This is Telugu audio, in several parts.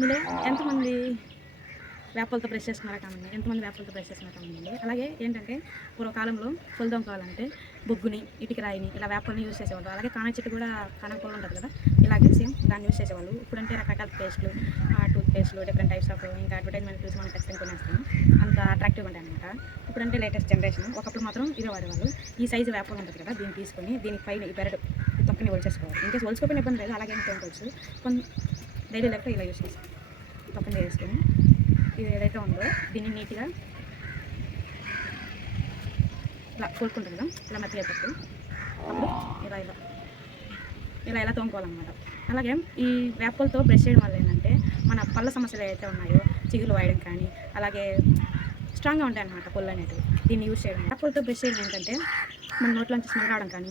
మీలో ఎంతమంది వేపలతో బ్రష్ చేసుకున్నారా కామండి, ఎంతమంది వేపలతో బ్రష్ చేసుకున్నారా కామండి. అలాగే ఏంటంటే పూర్వకాలంలో పొలు తోముకోవాలంటే బొగ్గుని, ఇటుక రాయిని, ఇలా వేపల్ని యూజ్ చేసేవాళ్ళు. అలాగే కానా చెట్టు కూడా కానా పొలం ఉంటుంది కదా, ఇలాగే సేమ్ దాన్ని యూజ్ చేసేవాళ్ళు. ఇప్పుడంటే రకరకాల పేస్ట్లు, టూత్ పేస్ట్లు, డిఫరెంట్ టైప్స్ ఆఫ్ ఇంకా అడ్వర్టైజ్మెంట్ చూసి మనం ఖచ్చితంగా కొనేస్తాం. అంత అట్రాక్టివ్గా ఉంటాయి అనమాట. ఇప్పుడంటే లేటెస్ట్ జనరేషన్. ఒకప్పుడు మాత్రం ఇదే వాడేవాళ్ళు. ఈ సైజు వేపలు ఉంటుంది కదా, దీన్ని తీసుకొని దీనికి పైన ఈ బెరడు ఈ తొక్కని ఒలిచేసుకోవాలి. ఇంకేస్ ఒలుచుకోపోయిన ఇబ్బంది లేదు, అలాగే తోముకోవచ్చు. కొన్ని డైలీ లైఫ్లో ఇలా యూజ్ చేస్తాం. తొక్కని వేసుకొని ఇది ఏదైతే ఉందో దీన్ని నీట్గా ఇలా కోలుకుంటుంది కదా, ఇలా మెత్తగా అయిపోతుంది. అప్పుడు ఇలా ఇలా ఇలా ఇలా తోముకోవాలన్నమాట. అలాగే ఈ వేపలతో బ్రష్ చేయడం వల్ల ఏంటంటే మన పళ్ళ సమస్యలు ఏవైతే ఉన్నాయో, చిగులు వాయడం కానీ, అలాగే స్ట్రాంగ్గా ఉంటాయి అన్నమాట పళ్ళు అనేటివి దీన్ని యూజ్ చేయడం. వేపలతో బ్రష్ చేయడం ఏంటంటే మన నోట్లోంచి స్మెల్ రావడం కానీ,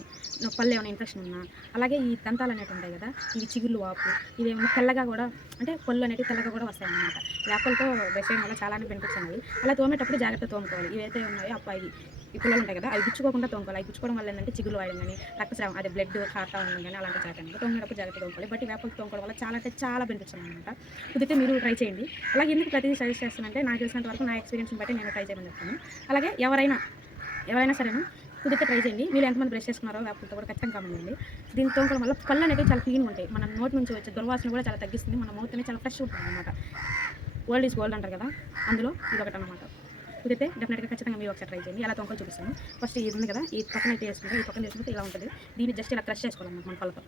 పళ్ళు ఏమైనా ఇన్ఫెక్షన్ ఉన్నా, అలాగే ఈ దంతాలు అనేవి ఉంటాయి కదా, ఇవి చిగుళ్ళు వాపు ఇవేమో తెల్లగా కూడా, అంటే పళ్ళు అనేవి తెల్లగా కూడా వస్తాయి అన్నమాట. వేపలతో బ్రష్ చేయడం వల్ల చాలానే బెనిఫిట్స్ ఉన్నాయి. అలా తోమేటప్పుడు జాగ్రత్త తోముకోవాలి. ఇవైతే ఉన్నాయో అవి ఈ పుల్లలు ఉంటాయి కదా, అవి గుచ్చుకోకుండా తోముకోవాలి. అవి గుచ్చుకోవడం వల్ల ఏంటంటే చిగులు వాయడం కానీ, రక్తస్రావం అదే బ్లడ్ కారుతా ఉండడం కానీ అలాంటి జాగ్రత్తగా తోమేటప్పుడు జాగ్రత్తగా తోముకోవాలి. బట్ వేపలు తోముకోవడం వల్ల చాలా అంటే చాలా బెనిఫిట్స్ అనమాట. కుదిరితే మీరు ట్రై చేయండి. అలాగే ఎందుకు ప్రతిదీ సజెస్ట్ చేస్తానంటే నాకు తెలిసినంత వరకు నా ఎక్స్పీరియన్స్ని బట్టి నేను ట్రై చేయమని చెప్తాను. అలాగే ఎవరైనా సరేనా కుదిరితే ట్రై చేయండి. మీరు ఎంతమంది బ్రష్ చేసుకున్నారో వేపలతో కూడా ఖచ్చితంగా కామెండి. దీన్ని తోముకోవడం వల్ల పళ్ళు అనేవి చాలా క్లీన్గా ఉంటాయి. మన నోటి నుంచి వచ్చే దుర్వాసన కూడా చాలా తగ్గిస్తుంది. మన మౌత్ అనేది చాలా ఫ్రెష్ ఉంటుంది అనమాట. ఓల్డ్ ఈజ్ గోల్డ్ అంటారు కదా, అందులో ఇది ఒకటి అనమాట. కుదిరితే డెఫినెట్గా ఖచ్చితంగా మీరు ఒకసారి ట్రై చేయండి. అలా తొంకలు చూపిస్తాను. ఫస్ట్ ఇది ఉంది కదా, ఈ పక్కన అయితే వేసుకుంటే, ఈ పక్కన వేసుకుంటే ఇలా ఉంటుంది. దీన్ని జస్ట్ ఇలా క్రష్ చేసుకోవాలన్నమాట మన పళ్ళతో.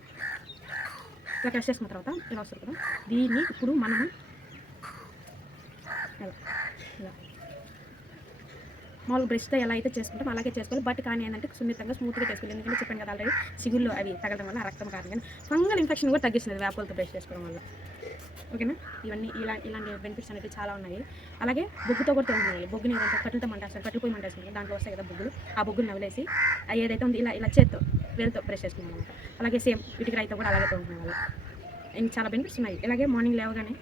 ఇలా క్రష్ చేసుకున్న తర్వాత ఇలా వస్తుంది కదా, దీన్ని ఇప్పుడు మనము ఇలా మామూలు బ్రష్తో ఎలా అయితే చేసుకుంటాం అలాగే చేసుకోవాలి. బట్ కానీ ఏంటంటే సున్నితంగా స్మూత్గా చేసుకోవాలి. ఎందుకంటే చెప్పాను కదా ఆల్రెడీ, చిగుళ్ళు అవి తగలడం వల్ల రక్తం కారణం కానీ ఫంగల్ ఇన్ఫెక్షన్ కూడా తగ్గిస్తుంది వేపలతో బ్రష్ చేసుకోవడం వల్ల. ఓకేనా, ఇవన్నీ ఇలాంటి బెనిఫిట్స్ అనేవి చాలా ఉన్నాయి. అలాగే బొగ్గుతో కూడా తోముకోవాలి. బొగ్గుని ఏదంటే కట్టెలతో మంటేస్తారు, కట్టెలు పోయి మంటేస్తారు, దాంట్లో వస్తాయి కదా బొగ్గులు. ఆ బొగ్గులు నవ్వులేసి ఏదైతే ఉంది ఇలా చేత్తో వేలుతో బ్రష్ చేసుకున్నాం అనమాట. అలాగే సేమ్ ఇటుక రైతో కూడా అలాగే తోముకునేవాళ్ళు. ఇంకా చాలా బెనిఫిట్స్ ఉన్నాయి. ఇలాగే మార్నింగ్ లేవగానే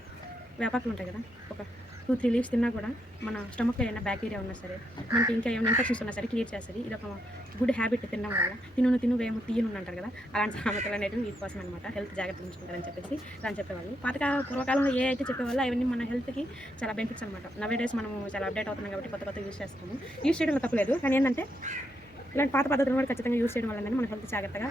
వేపాకులు ఉంటాయి కదా, ఒక 2-3 లీవ్స్ తిన్నా కూడా మన స్టమక్లో ఏమైనా బ్యాక్టీరియా ఉన్నా సరే, మనకి ఇంకా ఏమైనా ఇన్ఫెక్షన్స్ ఉన్నా సరే క్లియర్ చేస్తుంది. ఇది ఒక గుడ్ హ్యాబిట్ తినడం వల్ల. తిను వేమో తీయను అంటారు కదా, అలాంటి సామెతలు అనేవి వీటికోసం అనమాట. హెల్త్ జాగ్రత్త ఉంచుకుంటారని చెప్పేసి దాన్ని చెప్పేవాళ్ళు. పూర్వకాలంలో ఏ అయితే చెప్పేవాళ్ళు అవన్నీ మన హెల్త్కి చాలా బెనిఫిట్స్ అనమాట. నవే డేస్ మనం చాలా అప్డేట్ అవుతున్నాం కాబట్టి కొత్త యూజ్ చేస్తాము. యూజ్ చేయడంలో తప్పలేదు, కానీ ఏంటంటే ఇలాంటి పాత పద్ధతులు కూడా ఖచ్చితంగా యూజ్ చేయడం వల్ల మన హెల్త్ జాగ్రత్తగా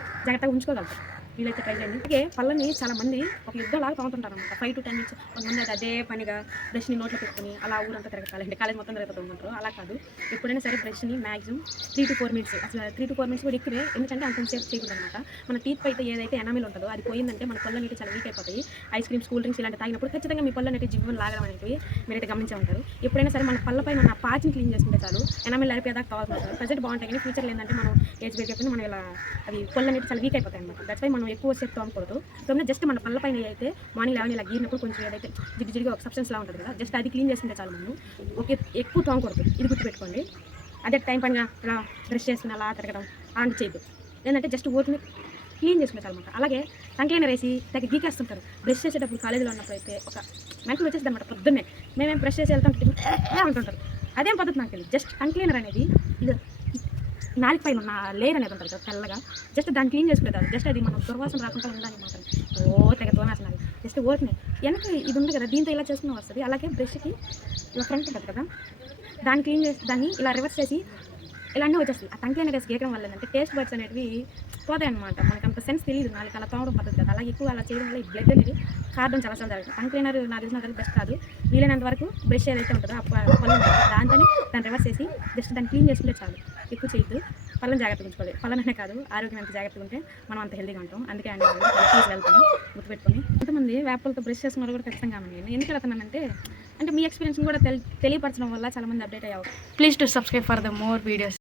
ఉంచుకోగలుగుతాం. వీలైతే ట్రై చేయండి. అలాగే పళ్ళని చాలా మంది ఒక యుద్ధంలాగా తోముతుంటారు అనమాట. 5 to 10 minutes కొంతమంది అయితే అదే పనిగా బ్రష్ని నోట్లో పెట్టుకుని అలా ఊరంతా తిరగతాలండి, కాలేజ్ మొత్తం తిరుగుతుంటారు. అలా కాదు, ఎప్పుడైనా సరే బ్రష్ని మ్యాక్సిమం 3 to 4 minutes, అసలు 3 to 4 minutes కూడా ఎక్కువే. ఎందుకంటే అంత సేపు చేయకూడదు అనమాట. మన టీత్ అయితే ఏదైతే ఎనామిల్ ఉంటుందో అది పోయిందంటే మన పళ్ళు అనేవి చాలా వీక్ అయిపోతాయి. ఐస్ క్రీమ్స్, కూల్ డ్రింక్స్ ఇలాంటి తాగినప్పుడు ఖచ్చితంగా మీ పళ్ళు అనేవి జివ్వును లాగడం అనేవి మీరైతే గమనించే ఉంటారు. ఎప్పుడైనా సరే మన పళ్ళపైన ఉన్న పాచిని క్లీన్ చేసుకుంటే చాలు, ఎనామిల్ అయిపోయేదాకా కావాల్సిన ప్రజెంట్ బాగుంటాయి. కానీ ఫ్యూచర్లో ఏంటంటే మనం ఏజ్ పెరిగిపోయినా మనం ఇలా అవి పళ్ళు అనేవి చాలా వీక్ అయిపోతాయి అనమాట. దట్స్ వై మనం ఎక్కువ సేపు తోమకూడదు. జస్ట్ మన పళ్ళ పైన అయితే మార్నింగ్ లేవని ఇలా గీరినప్పుడు కొంచెం ఏదైతే జిడ్డుగా ఒక సబ్స్టెన్స్ లా ఉంటుంది కదా, జస్ట్ అది క్లీన్ చేసుకుంటే చాలు. మనం ఎక్కువ తోమకూడదు, ఇది గుర్తుపెట్టుకోండి. అదే టైం పనిగా ఇలా బ్రష్ చేసుకుని అలా తిరగడం అలాంటి చేయదు. ఏంటంటే జస్ట్ ఓటుని క్లీన్ చేసుకునే చాలన్నమాట. అలాగే టంగ్ క్లీనర్ వేసి గీకేస్తుంటారు బ్రష్ చేసేటప్పుడు. కాలేజీలో ఉన్నప్పుడు అయితే ఒక మెంటల్ వచ్చేస్తుంది అనమాట. పొద్దున్నే మేమేం బ్రష్ చేసి వెళ్తుంటే అంటుంటారు. అదేం పద్ధతి నాకు తెలియదు. జస్ట్ టంగ్ క్లీనర్ అనేది ఇది నాలుగు పైన ఉన్న లేయర్ అనేది ఉంటుంది కదా తెల్లగా, జస్ట్ దాన్ని క్లీన్ చేసుకుంటారు. జస్ట్ అది మనం దుర్వాసన రాకుండా ఉండడానికి మాత్రం తెగ తోమేస్తున్నారు. జస్ట్ ఓట్నే వెనక ఇది ఉంది కదా, దీంతో ఇలా చేసుకుని వస్తుంది. అలాగే బ్రష్కి ఇలా ఫ్రంట్ ఉంటుంది కదా, దాన్ని క్లీన్ చేసి దాన్ని ఇలా రివర్స్ చేసి ఇలానే వచ్చేస్తుంది. ఆ టంగ్ క్లీనర్ వేసి గీయడం వల్ల ఏంటంటే టేస్ట్ బడ్స్ అనేవి పోతాయి అనమాట. మనకు అంత సెన్స్ తెలియదు, నాలుగు అలా తోమడం పద్ధతి కదా. అలాగే ఎక్కువ అలా చేయడం వల్ల ఈ బ్లడ్ అనేది కారడం చాలా సార్లు జరుగుతుంది. టంగ్ క్లీనర్ నాకు తెలిసిన బెస్ట్ కాదు. వీలైనంత వరకు బ్రష్ ఏదైతే ఉంటుందో ఆ పళ్ళు దాంతోనే దాన్ని రివర్స్ చేసి జస్ట్ దాన్ని క్లీన్ చేసుకుంటే చాలు. ఎక్కువ చేయొద్దు. పళ్ళని జాగ్రత్తగా ఉంచుకోవాలి. పళ్ళనే కాదు, ఆరోగ్యం ఎంత జాగ్రత్తగా ఉంటే మనం అంత హెల్తీగా ఉంటాం. అందుకే అండి వెళ్తాను గుర్తుపెట్టుకొని. కొంతమంది వేపలతో బ్రష్ చేసుకున్నారు కూడా ఖచ్చితంగా కామండి. ఎందుకు వెళ్తున్నానంటే మీ ఎక్స్పీరియన్స్ కూడా తెలియపరచడం వల్ల చాలామంది అప్డేట్ అయ్యావు. Please to subscribe for the more videos.